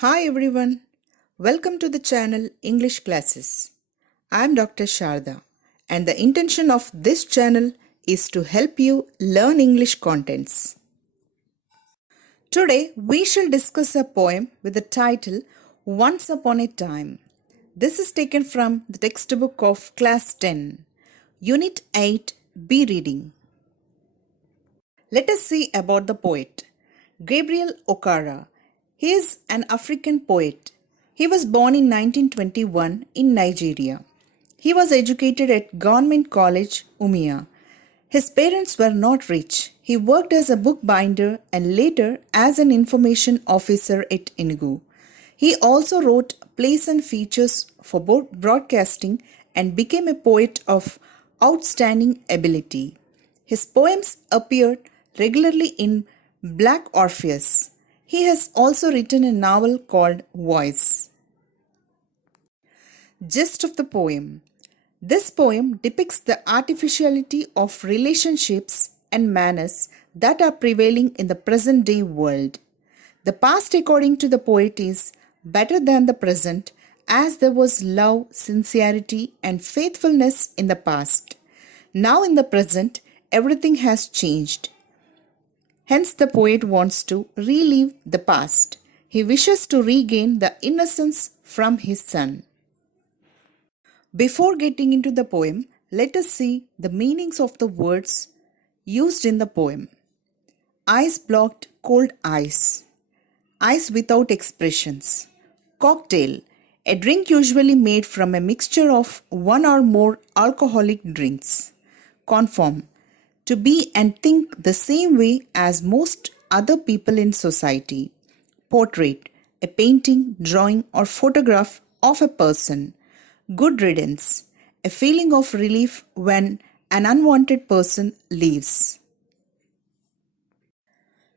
Hi everyone, welcome to the channel English Classes. I am Dr. Sharada and the intention of this channel is to help you learn English contents. Today we shall discuss a poem with the title Once Upon a Time. This is taken from the textbook of Class 10, Unit 8, B Reading. Let us see about the poet. Gabriel Okara. He is an African poet. He was born in 1921 in Nigeria. He was educated at Government College, Umia. His parents were not rich. He worked as a bookbinder and later as an information officer at Enugu. He also wrote plays and features for broadcasting and became a poet of outstanding ability. His poems appeared regularly in Black Orpheus. He has also written a novel called Voice. Gist of the poem. This poem depicts the artificiality of relationships and manners that are prevailing in the present day world. The past, according to the poet, is better than the present, as there was love, sincerity, and faithfulness in the past. Now, in the present, everything has changed. Hence, the poet wants to relive the past. He wishes to regain the innocence from his son. Before getting into the poem, let us see the meanings of the words used in the poem. Ice blocked cold ice. Ice without expressions. Cocktail, a drink usually made from a mixture of one or more alcoholic drinks. Conform, to be and think the same way as most other people in society. Portrait, a painting, drawing, or photograph of a person. Good riddance, a feeling of relief when an unwanted person leaves.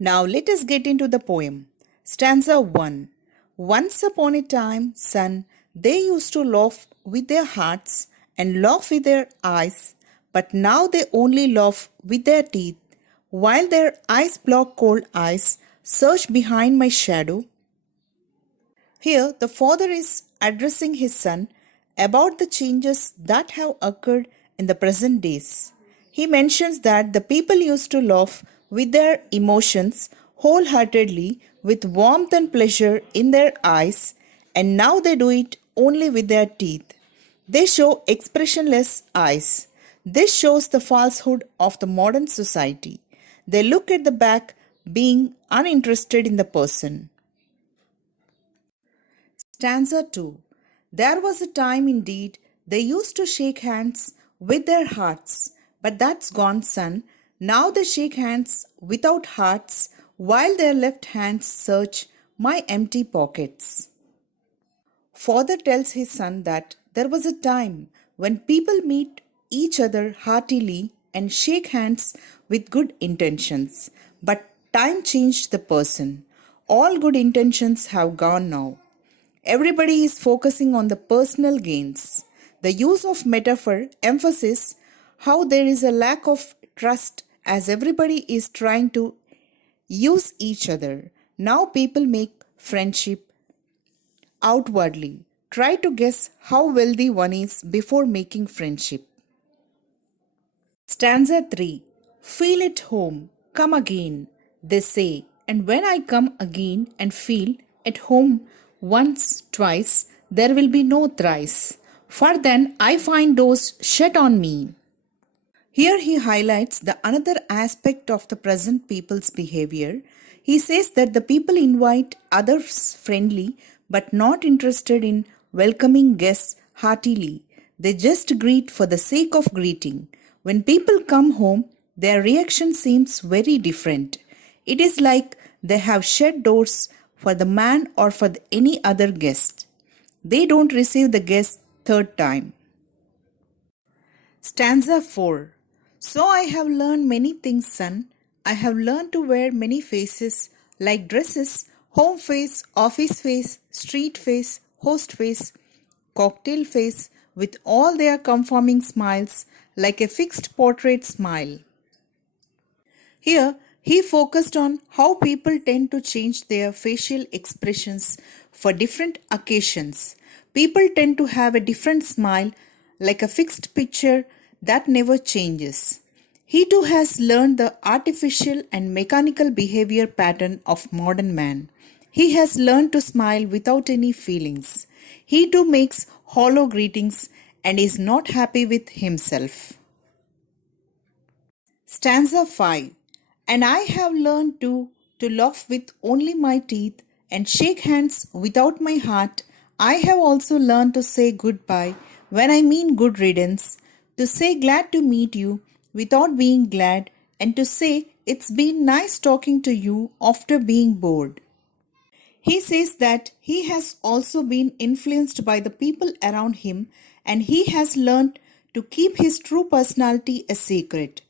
Now let us get into the poem. Stanza 1. Once upon a time, son, they used to laugh with their hearts and laugh with their eyes, but now they only laugh with their teeth, while their eyes block cold eyes, search behind my shadow. Here, the father is addressing his son about the changes that have occurred in the present days. He mentions that the people used to laugh with their emotions wholeheartedly, with warmth and pleasure in their eyes, and now they do it only with their teeth. They show expressionless eyes. This shows the falsehood of the modern society. They look at the back, being uninterested in the person. Stanza 2. There was a time indeed they used to shake hands with their hearts, but that's gone, son. Now they shake hands without hearts, while their left hands search my empty pockets. Father tells his son that there was a time when people meet each other heartily and shake hands with good intentions, but time changed the person. All good intentions have gone now. Everybody is focusing on the personal gains. The use of metaphor emphasizes how there is a lack of trust as everybody is trying to use each other. Now people make friendship outwardly. Try to guess how wealthy one is before making friendship. Stanza 3. Feel at home, come again, they say, and when I come again and feel at home once, twice, there will be no thrice, for then I find doors shut on me. Here he highlights the another aspect of the present people's behavior. He says that the people invite others friendly but not interested in welcoming guests heartily. They just greet for the sake of greeting. When people come home, their reaction seems very different. It is like they have shut doors for the man or for any other guest. They don't receive the guest third time. Stanza 4. So I have learned many things, son. I have learned to wear many faces, like dresses, home face, office face, street face, host face, cocktail face, with all their conforming smiles, like a fixed portrait smile. Here, He focused on how people tend to change their facial expressions for different occasions. People tend to have a different smile, like a fixed picture that never changes. He too has learned the artificial and mechanical behavior pattern of modern man. He has learned to smile without any feelings. He too makes hollow greetings and is not happy with himself. Stanza 5. And I have learned to laugh with only my teeth and shake hands without my heart. I have also learned to say goodbye when I mean good riddance, to say glad to meet you without being glad, and to say it's been nice talking to you after being bored. He says that he has also been influenced by the people around him and he has learned to keep his true personality a secret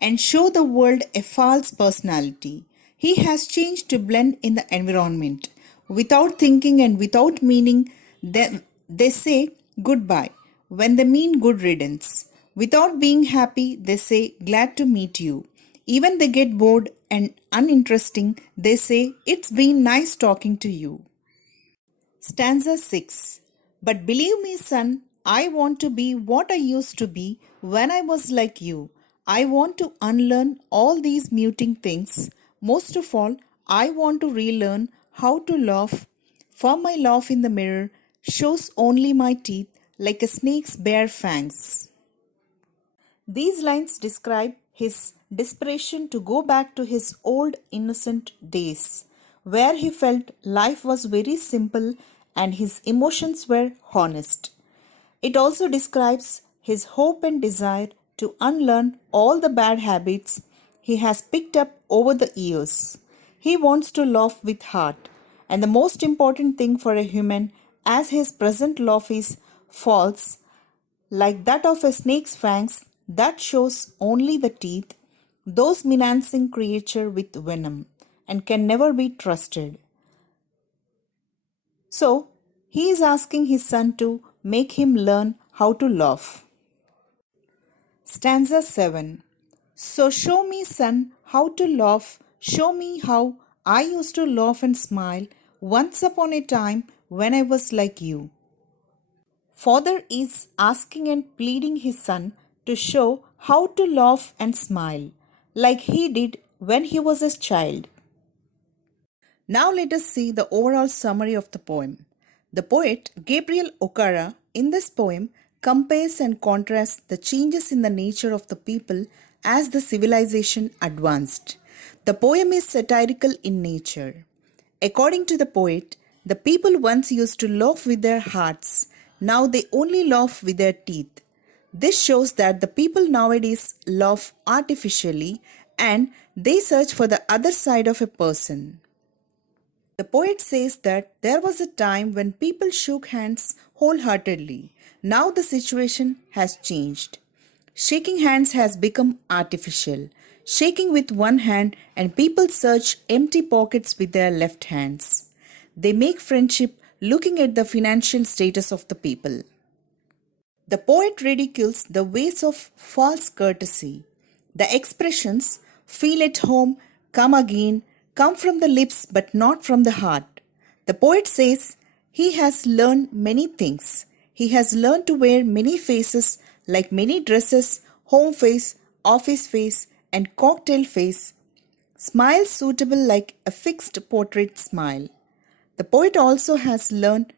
and show the world a false personality. He has changed to blend in the environment. Without thinking and without meaning, they say goodbye when they mean good riddance. Without being happy, they say glad to meet you. Even they get bored and uninteresting, they say it's been nice talking to you. Stanza 6. But believe me, son, I want to be what I used to be when I was like you. I want to unlearn all these muting things. Most of all, I want to relearn how to laugh. For my laugh in the mirror shows only my teeth like a snake's bare fangs. These lines describe his desperation to go back to his old innocent days, where he felt life was very simple and his emotions were honest. It also describes his hope and desire to unlearn all the bad habits he has picked up over the years. He wants to laugh with heart, and the most important thing for a human, as his present laugh is false, like that of a snake's fangs that shows only the teeth, those menacing creature with venom, and can never be trusted. So, he is asking his son to make him learn how to laugh. Stanza 7. So show me, son, how to laugh. Show me how I used to laugh and smile once upon a time when I was like you. Father is asking and pleading his son to show how to laugh and smile, like he did when he was a child. Now let us see the overall summary of the poem. The poet Gabriel Okara in this poem compares and contrasts the changes in the nature of the people as the civilization advanced. The poem is satirical in nature. According to the poet, the people once used to laugh with their hearts, now they only laugh with their teeth. This shows that the people nowadays laugh artificially and they search for the other side of a person. The poet says that there was a time when people shook hands wholeheartedly. Now the situation has changed. Shaking hands has become artificial. Shaking with one hand and people search empty pockets with their left hands. They make friendship looking at the financial status of the people. The poet ridicules the ways of false courtesy. The expressions feel at home, come again, come from the lips but not from the heart. The poet says he has learned many things. He has learned to wear many faces like many dresses, home face, office face, and cocktail face, smiles suitable like a fixed portrait smile. The poet also has learned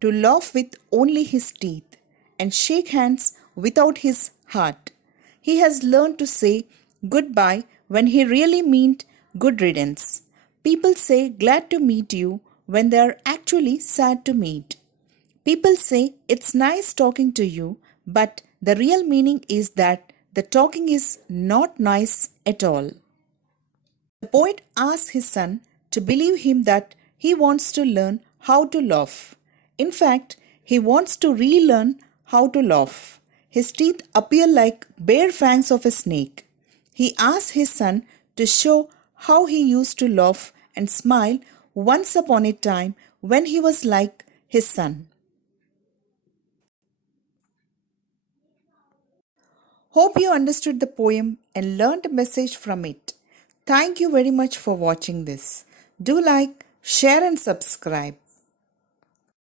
to laugh with only his teeth and shake hands without his heart. He has learned to say goodbye when he really meant good riddance. People say glad to meet you when they are actually sad to meet. People say it's nice talking to you, but the real meaning is that the talking is not nice at all. The poet asks his son to believe him that he wants to learn how to laugh. In fact, he wants to relearn how to laugh. His teeth appear like bare fangs of a snake. He asks his son to show how he used to laugh and smile once upon a time when he was like his son. Hope you understood the poem and learned a message from it. Thank you very much for watching this. Do like, share and subscribe.